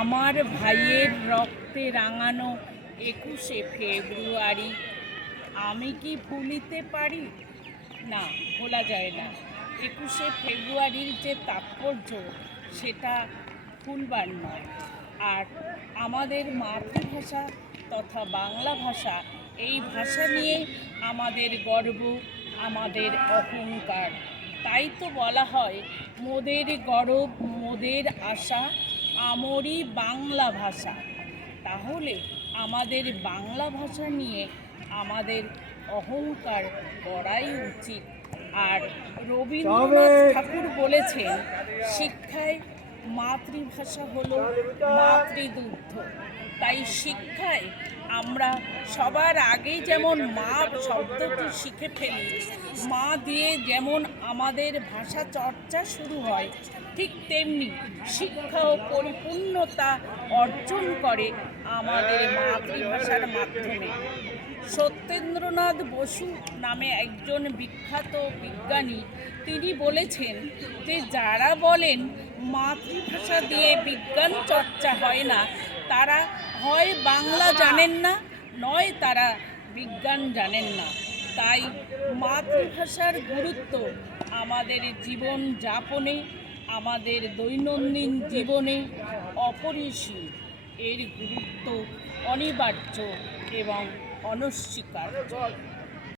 আমার ভাইয়ের রক্তে রাঙানো একুশে ফেব্রুয়ারি। আমি কি ভুলিতে পারি? না, ভোলা যায় না। একুশে ফেব্রুয়ারির যে তাৎপর্য, সেটা ভুলবার নয়। আর আমাদের মাতৃভাষা তথা বাংলা ভাষা, এই ভাষা নিয়ে আমাদের গর্ব, আমাদের অহংকার। তাই তো বলা হয়, মোদের গরব, মোদের আশা আমরই বাংলা ভাষা। তাহলে আমাদের বাংলা ভাষা নিয়ে আমাদের অহংকার করাই উচিত। আর রবীন্দ্রনাথ ঠাকুর বলেছেন শিক্ষায় মাতৃভাষা হলো মাতৃদুগ্ধ। তাই শিক্ষায় আমরা সবার আগে যেমন মা শব্দটি শিখে ফেলি, মা দিয়ে যেমন আমাদের ভাষা চর্চা শুরু হয়, ঠিক তেমনি শিক্ষা ও পরিপূর্ণতা অর্জন করে আমাদের মাতৃভাষার মাধ্যমে। সত্যেন্দ্রনাথ বসু নামে একজন বিখ্যাত বিজ্ঞানী, তিনি বলেছেন যে যারা বলেন মাতৃভাষা দিয়ে বিজ্ঞান চর্চা হয় না। তারা হয় বাংলা জানেন না, নয় তারা বিজ্ঞান জানেন না। তাই মাতৃভাষার গুরুত্ব আমাদের জীবন যাপনে, আমাদের দৈনন্দিন জীবনে অপরিসীম। এর গুরুত্ব অনিবার্য এবং অনস্বীকার্য।